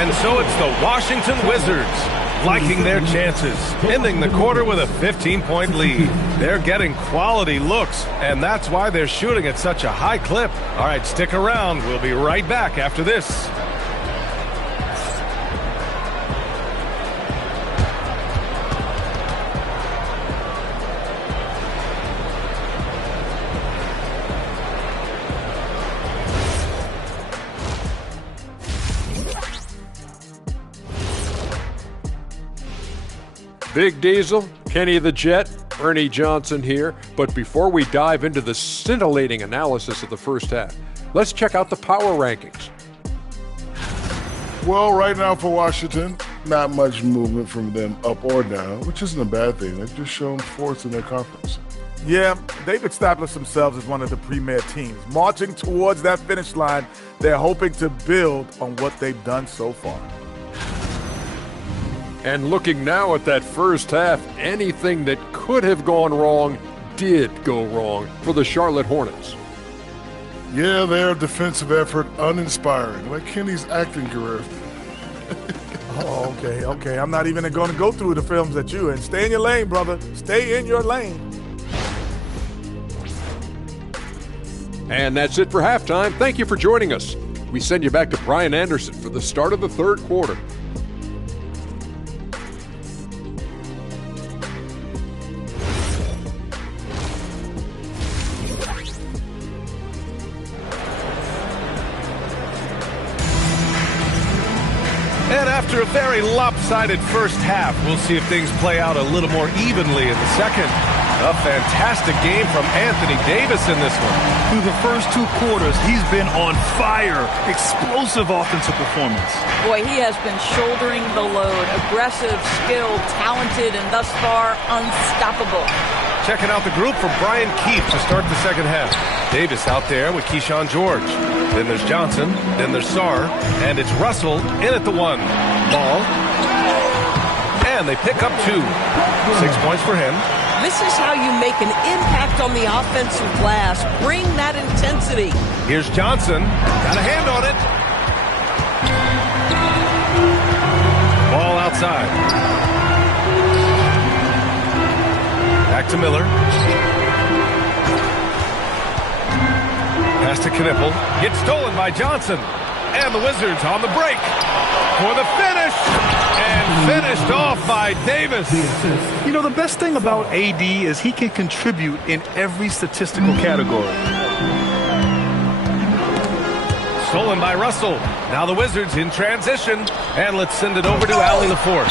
And so it's the Washington Wizards liking their chances, ending the quarter with a 15-point lead. They're getting quality looks, and that's why they're shooting at such a high clip. All right, stick around. We'll be right back after this. Big Diesel, Kenny the Jet, Ernie Johnson here. But before we dive into the scintillating analysis of the first half, let's check out the power rankings. Well, right now for Washington, not much movement from them up or down, which isn't a bad thing. They've just shown fourth in their conference. Yeah, they've established themselves as one of the premier teams. Marching towards that finish line, they're hoping to build on what they've done so far. And looking now at that first half, anything that could have gone wrong did go wrong for the Charlotte Hornets. Yeah, their defensive effort uninspiring, like Kenny's acting career. Oh, okay. I'm not even going to go through the films that you and stay in your lane, brother. Stay in your lane. And that's it for halftime. Thank you for joining us. We send you back to Brian Anderson for the start of the third quarter. And after a very lopsided first half, we'll see if things play out a little more evenly in the second. A fantastic game from Anthony Davis in this one. Through the first two quarters, he's been on fire. Explosive offensive performance. Boy, he has been shouldering the load. Aggressive, skilled, talented, and thus far unstoppable. Checking out the group for Brian Keefe to start the second half. Davis out there with Keyshawn George. Then there's Johnson. Then there's Sarr. And it's Russell in at the one. Ball. And they pick up 2. 6 points for him. This is how you make an impact on the offensive glass. Bring that intensity. Here's Johnson. Got a hand on it. Ball outside. Back to Miller. Pass to Knipple. Gets stolen by Johnson. And the Wizards on the break for the finish. And finished off by Davis. You know, the best thing about AD is he can contribute in every statistical category. Stolen by Russell. Now the Wizards in transition. And let's send it over to Allie LaForce.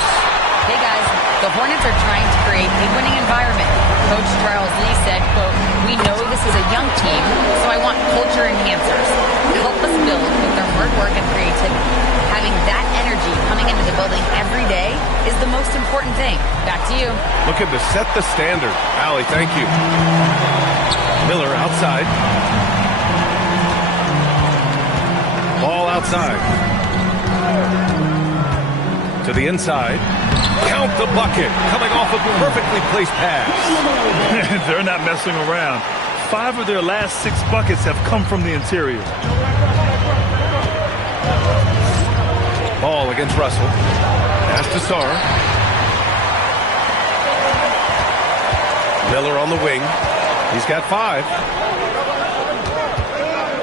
Hey guys, the Hornets are trying to create a winning environment. Coach Charles Lee said, quote, "We know this is a young team, so I want culture enhancers to help us build with their hard work and creativity. Having that energy coming into the building every day is the most important thing." Back to you. Looking to set the standard. Allie, thank you. Miller outside. Ball outside. To the inside. Count the bucket. Coming off a perfectly placed pass. They're not messing around. 5 of their last 6 buckets have come from the interior. Ball against Russell. Pass to Sarr. Miller on the wing. He's got 5.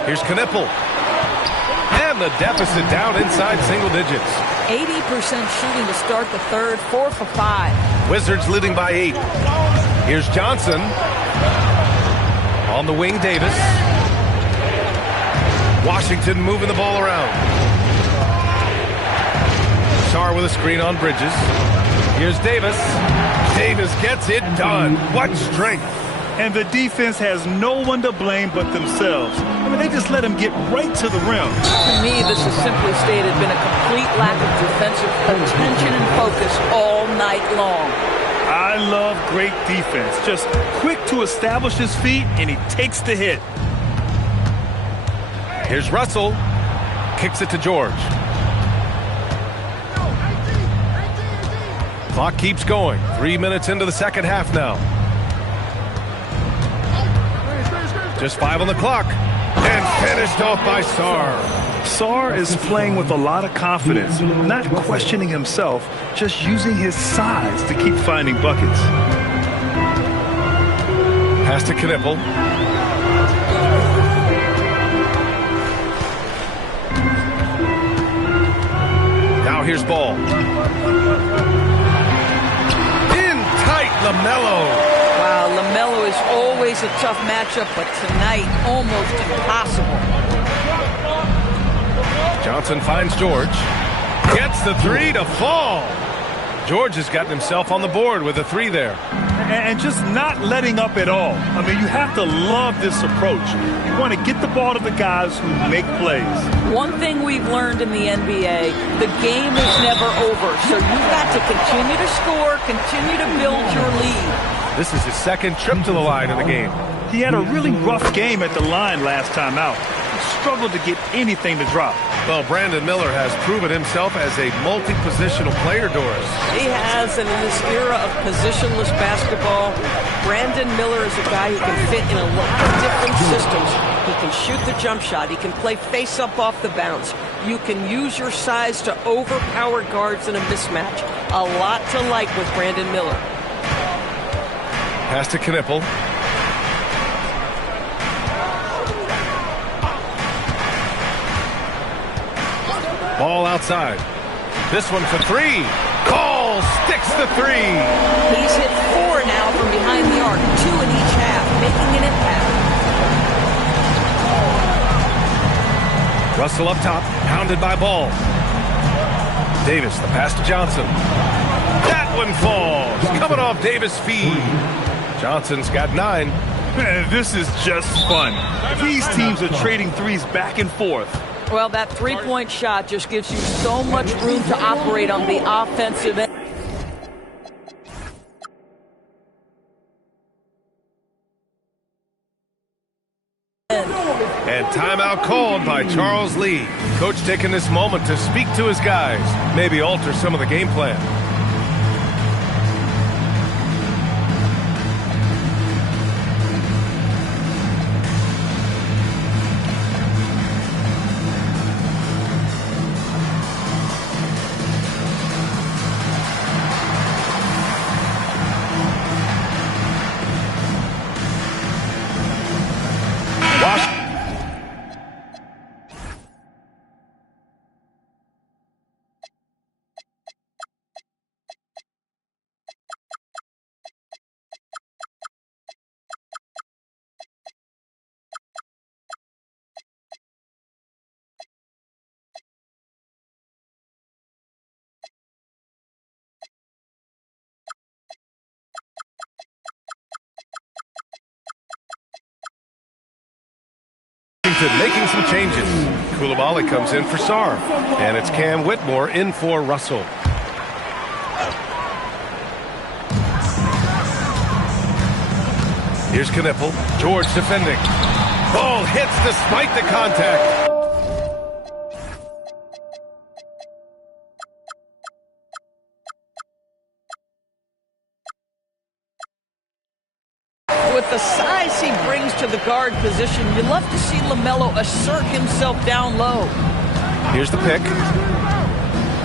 Here's Knipple. And the deficit down inside single digits. 80% shooting to start the third, 4 for 5. Wizards leading by 8. Here's Johnson. On the wing, Davis. Washington moving the ball around. Sarr with a screen on Bridges. Here's Davis. Davis gets it done. What strength. And the defense has no one to blame but themselves. I mean, they just let him get right to the rim. To me, this has simply stated been a complete lack of defensive attention and focus all night long. I love great defense. Just quick to establish his feet, and he takes the hit. Here's Russell. Kicks it to George. Clock keeps going. 3 minutes into the second half now. Just 5 on the clock. And finished off by Sarr. Sarr is playing with a lot of confidence, not questioning himself, just using his size to keep finding buckets. Pass to Knipple. Now here's Ball. In tight, LaMelo. Wow, LaMelo is always a tough matchup, but tonight almost impossible. Johnson finds George. Gets the three to fall. George has gotten himself on the board with a three there. And just not letting up at all. I mean, you have to love this approach. You want to get the ball to the guys who make plays. One thing we've learned in the NBA, the game is never over. So you've got to continue to score, continue to build your lead. This is his second trip to the line in the game. He had a really rough game at the line last time out. He struggled to get anything to drop. Well, Brandon Miller has proven himself as a multi-positional player, Doris. He has, and in this era of positionless basketball, Brandon Miller is a guy who can fit in a lot of different systems. He can shoot the jump shot. He can play face-up off the bounce. You can use your size to overpower guards in a mismatch. A lot to like with Brandon Miller. Pass to Knipple. Ball outside. This one for three. Call sticks the three. He's hit 4 now from behind the arc, 2 in each half, making an impact. Russell up top, pounded by Ball. Davis, the pass to Johnson. That one falls. Coming off Davis' feed. Johnson's got 9. Man, this is just fun. These teams are trading threes back and forth. Well, that three-point shot just gives you so much room to operate on the offensive end. And timeout called by Charles Lee. Coach taking this moment to speak to his guys, maybe alter some of the game plan. Making some changes. Coulibaly comes in for Sarr. And it's Cam Whitmore in for Russell. Here's Knipple. George defending. Ball hits despite the contact. With the size he brings to the guard position, you love to see LaMelo assert himself down low. Here's the pick.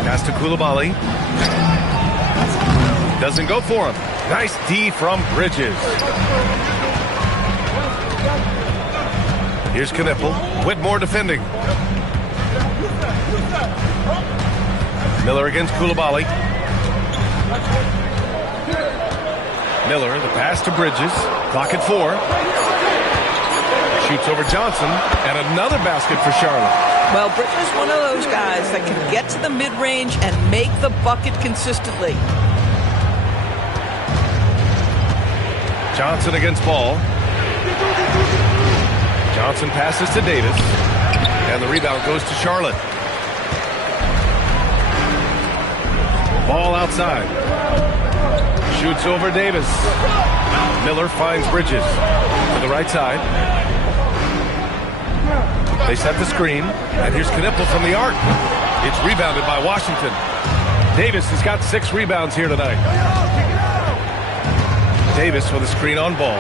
Pass to Coulibaly. Doesn't go for him. Nice D from Bridges. Here's Knipple. Whitmore defending. Miller against Coulibaly. Miller, the pass to Bridges. Clock at 4. Shoots over Johnson, and another basket for Charlotte. Well, Bridges is one of those guys that can get to the mid-range and make the bucket consistently. Johnson against Ball. Johnson passes to Davis, and the rebound goes to Charlotte. Ball outside. Shoots over Davis. Miller finds Bridges to the right side. They set the screen, and here's Knipple from the arc. It's rebounded by Washington. Davis has got 6 rebounds here tonight. Davis with a screen on Ball.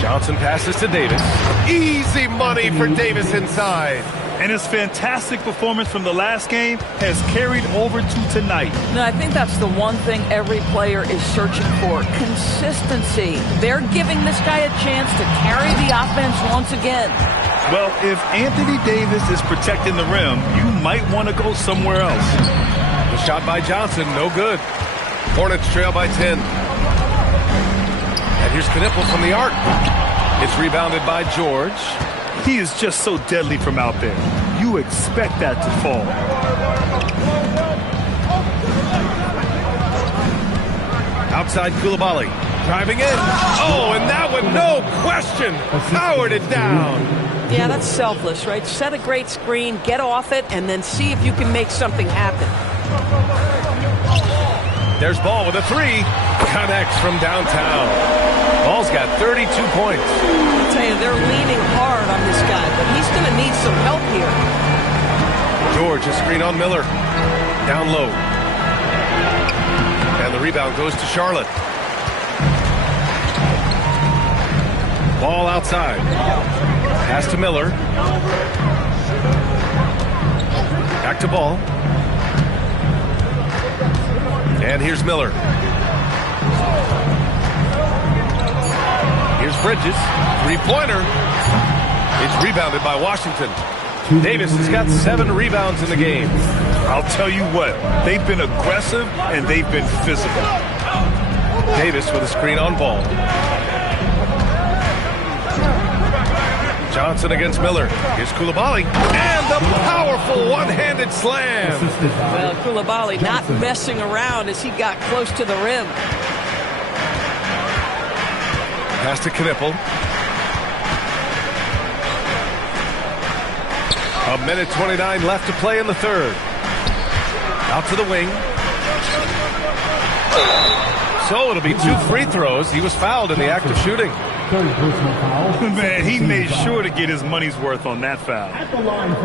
Johnson passes to Davis. Easy money for Davis inside. And his fantastic performance from the last game has carried over to tonight. No, I think that's the one thing every player is searching for, consistency. They're giving this guy a chance to carry the offense once again. Well, if Anthony Davis is protecting the rim, you might want to go somewhere else. The shot by Johnson, no good. Hornets trail by 10. And here's Knipple from the arc. It's rebounded by George. He is just so deadly from out there. You expect that to fall. Outside Coulibaly. Driving in. Oh, and that one, no question, powered it down. Yeah, that's selfless, right? Set a great screen, get off it, and then see if you can make something happen. There's Ball with a three. Connects from downtown. Ball's got 32 points. I'll tell you, they're leaning hard on this guy, but he's going to need some help here. George, a screen on Miller. Down low. And the rebound goes to Charlotte. Ball outside. Pass to Miller. Back to Ball. And here's Miller. Here's Bridges. Three-pointer. It's rebounded by Washington. Davis has got 7 rebounds in the game. I'll tell you what, they've been aggressive and they've been physical. Davis with a screen on Ball. Johnson against Miller. Here's Coulibaly. And the powerful one-handed slam. Well, Coulibaly not messing around as he got close to the rim. Pass to Knipple. 1:29 left to play in the third. Out to the wing. So it'll be 2 free throws. He was fouled in the act of shooting. Man, he made sure to get his money's worth on that foul.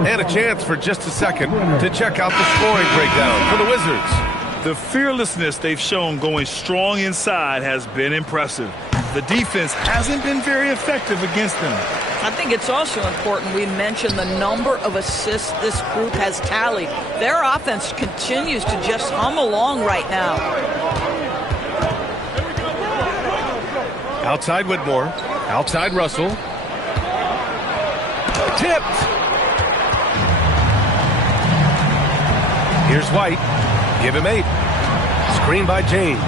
And a chance for just a second to check out the scoring breakdown for the Wizards. The fearlessness they've shown going strong inside has been impressive. The defense hasn't been very effective against them. I think it's also important we mention the number of assists this group has tallied. Their offense continues to just hum along right now. Outside Whitmore. Outside Russell. Tipped. Here's White. Give him 8. Screen by James.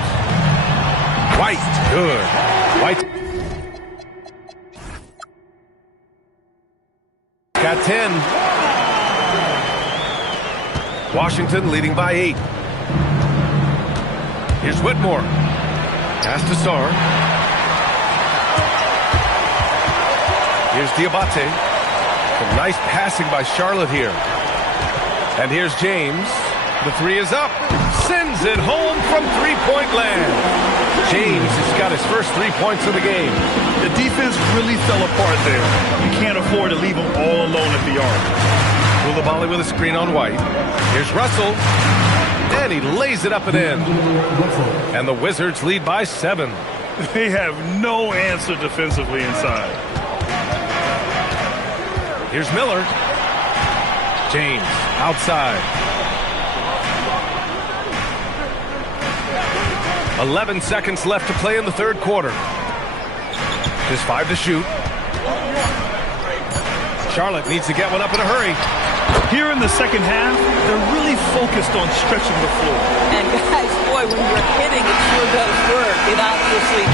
White. Good. White. Got 10. Washington leading by 8. Here's Whitmore. Pass to Sarr. Here's Diabate. Some nice passing by Charlotte here. And here's James. The three is up. Sends it home from three-point land. James has got his first 3 points of the game. The defense really fell apart there. You can't afford to leave them all alone at the arc. Coulibaly with a screen on White. Here's Russell. And he lays it up and in. And the Wizards lead by 7. They have no answer defensively inside. Here's Miller. James outside. 11 seconds left to play in the third quarter. Just 5 to shoot. Charlotte needs to get one up in a hurry. Here in the second half, they're really focused on stretching the floor. And guys, boy, when you're hitting, it sure does work. It obviously...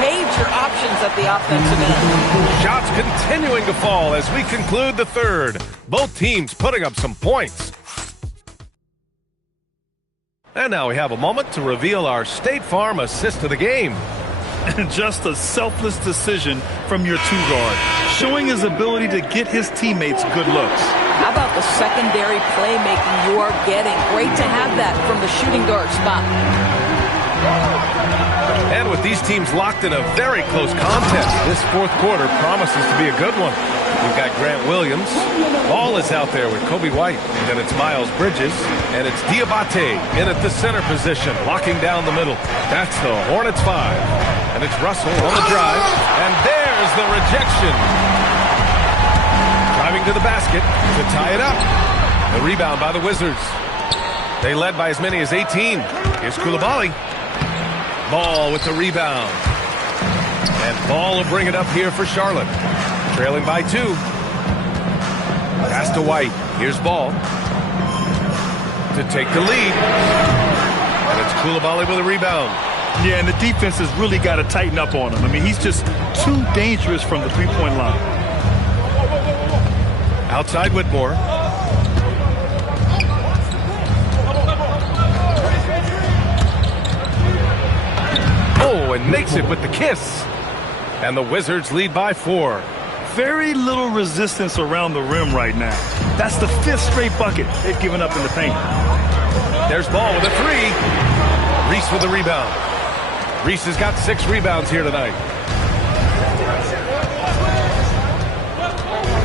major options at the offensive end. Shots continuing to fall as we conclude the third. Both teams putting up some points. And now we have a moment to reveal our State Farm assist of the game. and just a selfless decision from your two-guard, showing his ability to get his teammates good looks. How about the secondary playmaking you are getting? Great to have that from the shooting guard spot. And with these teams locked in a very close contest, this fourth quarter promises to be a good one. We've got Grant Williams. Ball is out there with Kobe White. Then it's Miles Bridges. And it's Diabate in at the center position, locking down the middle. That's the Hornets 5. And it's Russell on the drive. And there's the rejection. Driving to the basket to tie it up. The rebound by the Wizards. They led by as many as 18. Here's Coulibaly. Ball with the rebound. And Ball will bring it up here for Charlotte. Trailing by 2. Pass to White. Here's Ball to take the lead. And it's Coulibaly with a rebound. Yeah, and the defense has really got to tighten up on him. I mean, he's just too dangerous from the three-point line. Outside Whitmore. Oh, and makes it with the kiss. And the Wizards lead by 4. Very little resistance around the rim right now. That's the 5th straight bucket they've given up in the paint. There's Ball with a 3. Reese with the rebound. Reese has got 6 rebounds here tonight.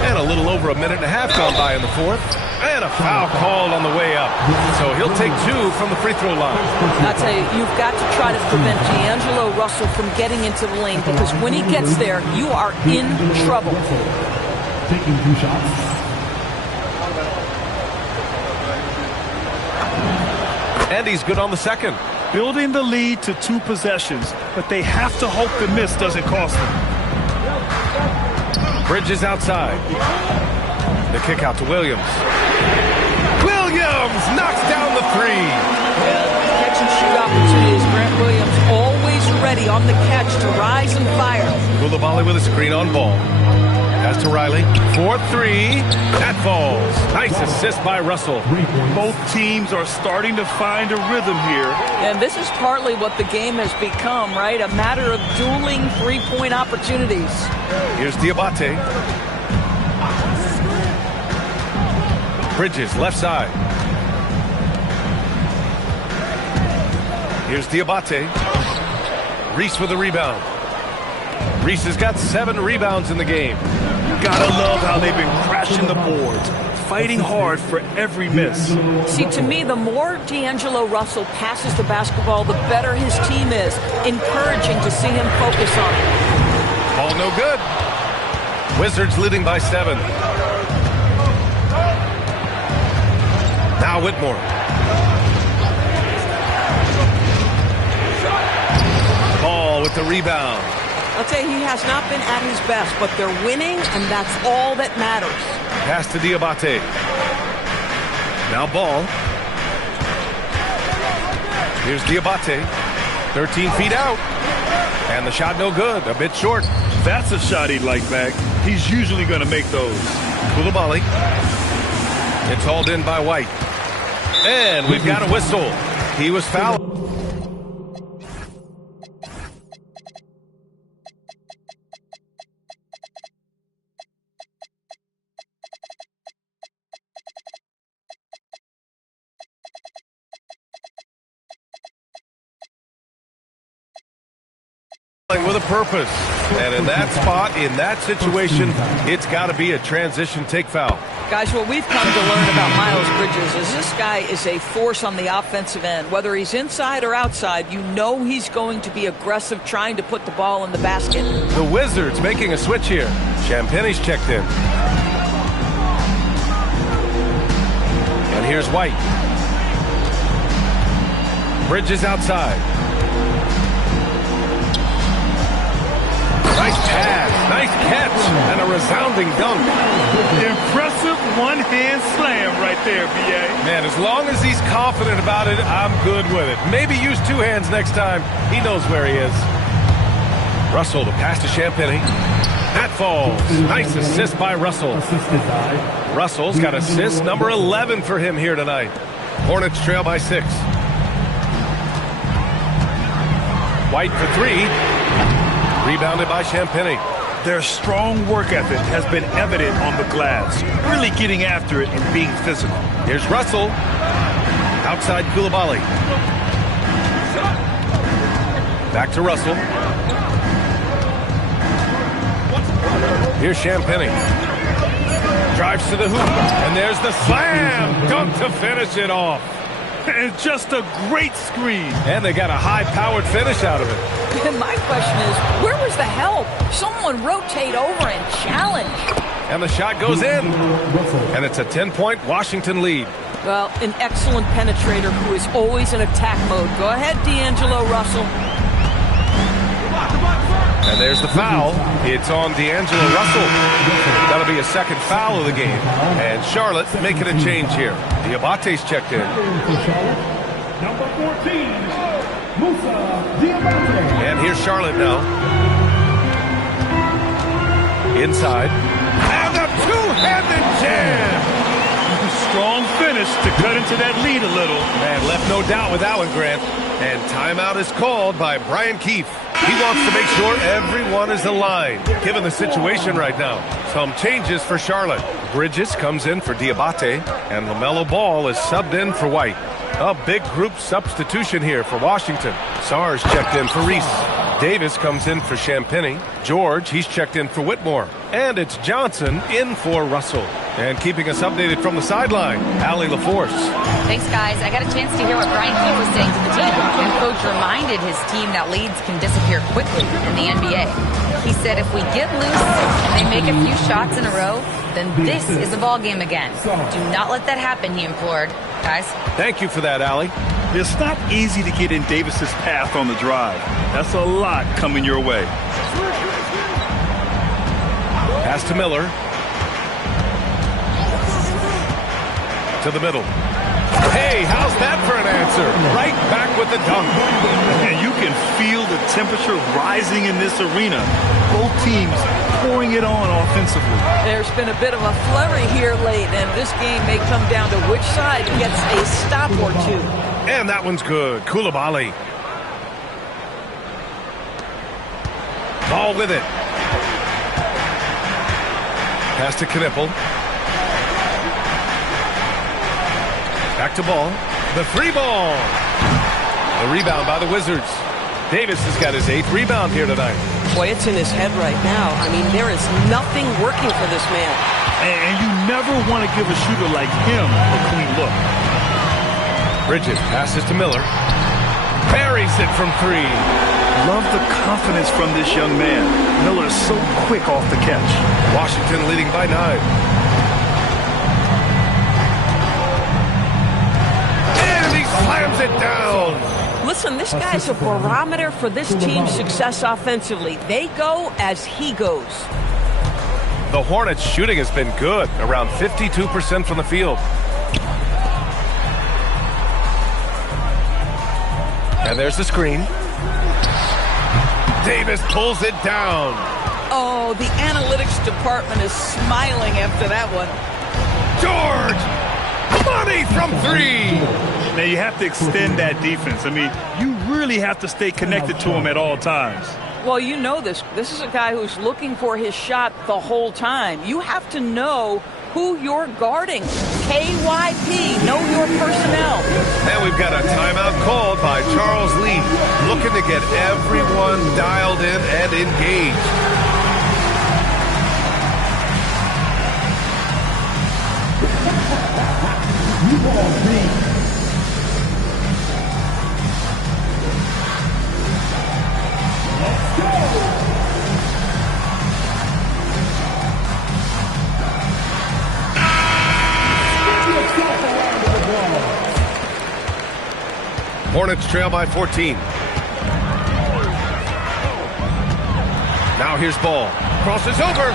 And a little over a minute and a half gone by in the fourth. And a foul called on the way up. So he'll take 2 from the free throw line. I tell you, you've got to try to prevent D'Angelo Russell from getting into the lane, because when he gets there, you are in trouble. Taking 2 shots. And he's good on the second. Building the lead to 2 possessions, but they have to hope the miss doesn't cost them. Bridges outside. The kick out to Williams. Williams knocks down the 3. Catch and shoot opportunities. Grant Williams always ready on the catch to rise and fire. Coulibaly with a screen on Ball. Pass to Riley. 4-3. That falls. Nice assist by Russell. Both teams are starting to find a rhythm here. And this is partly what the game has become, right? A matter of dueling three-point opportunities. Here's Diabate. Bridges, left side. Here's Diabate. Reese with the rebound. Reese has got 7 rebounds in the game. Gotta love how they've been crashing the boards, fighting hard for every miss. See, to me, the more D'Angelo Russell passes the basketball, the better his team is. Encouraging to see him focus on it. Ball no good. Wizards leading by 7. Now Whitmore. Ball with the rebound. I'll tell you, he has not been at his best, but they're winning, and that's all that matters. Pass to Diabate. Now Ball. Here's Diabate. 13 feet out. And the shot no good. A bit short. That's a shot he'd like back. He's usually going to make those. Coulibaly. It's hauled in by White. And we've got a whistle. He was fouled. With a purpose. And in that spot, in that situation, it's got to be a transition take foul. Guys, what we've come to learn about Miles Bridges is this guy is a force on the offensive end. Whether he's inside or outside, you know he's going to be aggressive trying to put the ball in the basket. The Wizards making a switch here. Champagne's checked in. And here's White. Bridges outside. Nice pass, nice catch, and a resounding dunk. Impressive one-hand slam right there, B.A. Man, as long as he's confident about it, I'm good with it. Maybe use 2 hands next time. He knows where he is. Russell, the pass to Champagnie. That falls. Nice assist by Russell. Russell's got assist number 11 for him here tonight. Hornets trail by 6. White for 3. Rebounded by Champagnie. Their strong work ethic has been evident on the glass, really getting after it and being physical. Here's Russell. Outside Koulibaly. Back to Russell. Here's Champagnie. Drives to the hoop. And there's the slam. Dunk to finish it off. And just a great screen. And they got a high-powered finish out of it. My question is, where was the help? Someone rotate over and challenge. And the shot goes in. And it's a 10-point Washington lead. Well, an excellent penetrator who is always in attack mode. Go ahead, D'Angelo Russell. And there's the foul. It's on D'Angelo Russell. That'll be a second foul of the game. And Charlotte making a change here. Diabate's checked in. Number 14, Moussa Diabate. And here's Charlotte now. Inside. And a two-handed jam. Strong finish to cut into that lead a little. And left no doubt with that one, Grant. And timeout is called by Brian Keefe. He wants to make sure everyone is aligned, given the situation right now. Some changes for Charlotte. Bridges comes in for Diabate, and LaMelo Ball is subbed in for White. A big group substitution here for Washington. Sarr's checked in for Reese. Davis comes in for Champagnie. George, he's checked in for Whitmore. And it's Johnson in for Russell. And keeping us updated from the sideline, Allie LaForce. Thanks, guys. I got a chance to hear what Brian Keefe was saying to the team. And Coach reminded his team that leads can disappear quickly in the NBA. He said if we get loose and they make a few shots in a row, then this is a ball game again. Do not let that happen, he implored. Guys. Thank you for that, Allie. It's not easy to get in Davis's path on the drive. That's a lot coming your way. Pass to Miller. To the middle. Hey, how's that for an answer? Right back with the dunk. And you can feel the temperature rising in this arena. Both teams pouring it on offensively. There's been a bit of a flurry here late, and this game may come down to which side gets a stop or two. And that one's good. Koulibaly. Ball with it. Pass to Knipple. Back to Ball. The three ball. The rebound by the Wizards. Davis has got his 8th rebound here tonight. Boy, it's in his head right now. I mean, there is nothing working for this man. And you never want to give a shooter like him a clean look. Bridges passes to Miller. Buries it from 3. Love the confidence from this young man. Miller is so quick off the catch. Washington leading by 9. Slams it down. Listen, this guy's a barometer for this team's success offensively. They go as he goes. The Hornets' shooting has been good, around 52% from the field. And there's the screen. Davis pulls it down. Oh, the analytics department is smiling after that one. George! Money from 3! Now, you have to extend that defense. I mean, you really have to stay connected to him at all times. Well, you know this. This is a guy who's looking for his shot the whole time. You have to know who you're guarding. KYP, know your personnel. And we've got a timeout called by Charles Lee, looking to get everyone dialed in and engaged. Hornets trail by 14. Now here's Ball. Crosses over.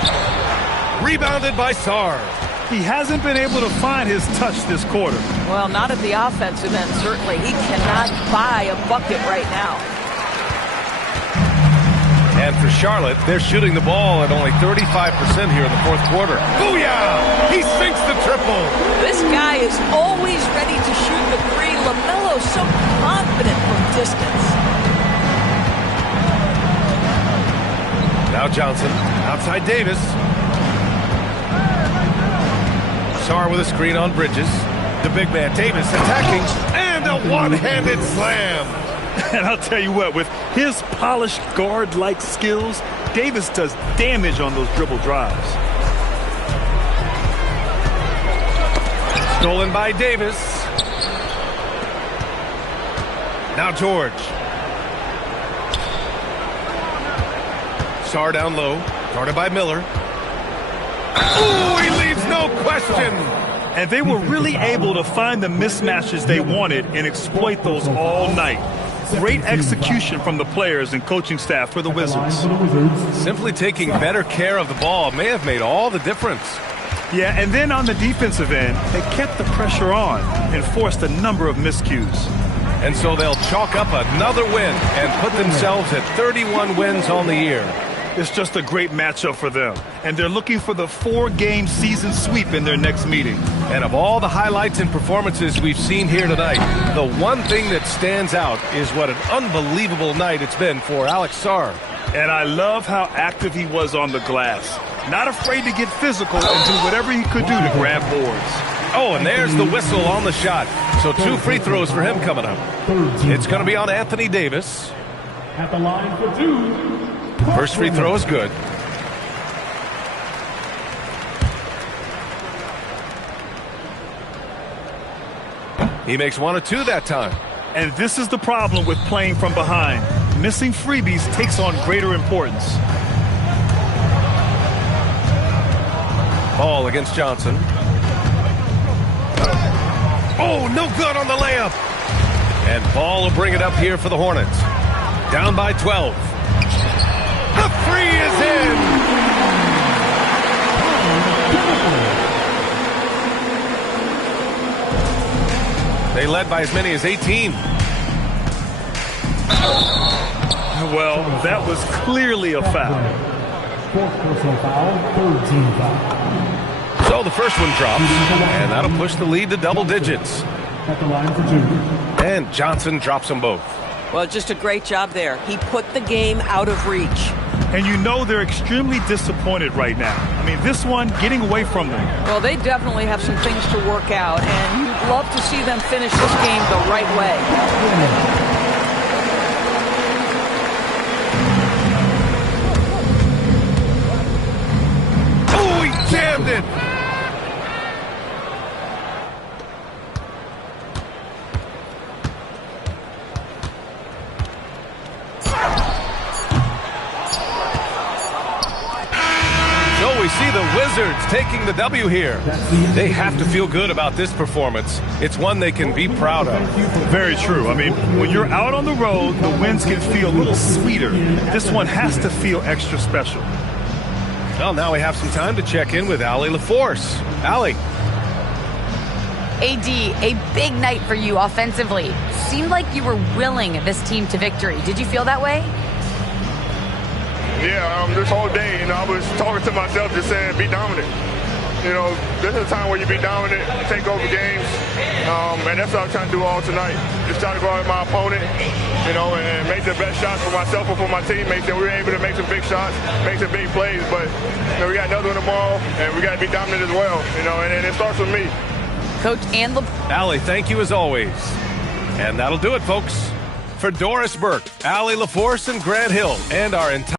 Rebounded by Sarr. He hasn't been able to find his touch this quarter. Well, not at the offensive end, certainly. He cannot buy a bucket right now. And for Charlotte, they're shooting the ball at only 35% here in the fourth quarter. Booyah! He sinks the triple. This guy is always ready to shoot the 3. LaMelo so confident from distance. Now Johnson, outside Davis. Sarr with a screen on Bridges. The big man Davis attacking, and a one-handed slam. And I'll tell you what, with his polished guard-like skills, Davis does damage on those dribble drives. Stolen by Davis. Now George. Sarr down low, guarded by Miller. Ooh, he leaves no question. And they were really able to find the mismatches they wanted and exploit those all night. Great execution from the players and coaching staff for the Wizards. Simply taking better care of the ball may have made all the difference. Yeah, and then on the defensive end, they kept the pressure on and forced a number of miscues. And so they'll chalk up another win and put themselves at 31 wins on the year. It's just a great matchup for them, and they're looking for the 4-game season sweep in their next meeting. And of all the highlights and performances we've seen here tonight, the one thing that stands out is what an unbelievable night it's been for Alex Sarr. And I love how active he was on the glass. Not afraid to get physical and do whatever he could do to grab boards. Oh, and there's the whistle on the shot. So 2 free throws for him coming up. It's going to be on Anthony Davis. At the line for 2. First free throw is good. He makes 1 of 2 that time. And this is the problem with playing from behind. Missing freebies takes on greater importance. Ball against Johnson. Oh, no good on the layup. And Ball will bring it up here for the Hornets. Down by 12. The free is in. They led by as many as 18. Well, that was clearly a foul. 4th personal foul, 3rd team foul. So the first one drops, and that'll push the lead to double digits. At the line for 2. And Johnson drops them both. Well, just a great job there. He put the game out of reach. And you know they're extremely disappointed right now. I mean, this one getting away from them. Well, they definitely have some things to work out, and you'd love to see them finish this game the right way. Oh, he jammed it. We see the Wizards taking the W here. They have to feel good about this performance. It's one they can be proud of. Very true. I mean, when you're out on the road, the wins can feel a little sweeter. This one has to feel extra special. Well, now we have some time to check in with Allie LaForce. Allie. AD, a big night for you offensively. Seemed like you were willing this team to victory. Did you feel that way? Yeah, this whole day, I was talking to myself just saying, be dominant. This is a time where you be dominant, take over games, and that's what I'm trying to do all tonight. Just try to go out with my opponent, and make the best shots for myself and for my teammates, and we were able to make some big shots, make some big plays, but we got another one tomorrow, and we got to be dominant as well, and it starts with me. Coach and Allie, thank you as always. And that'll do it, folks. For Doris Burke, Allie LaForce, and Grant Hill, and our entire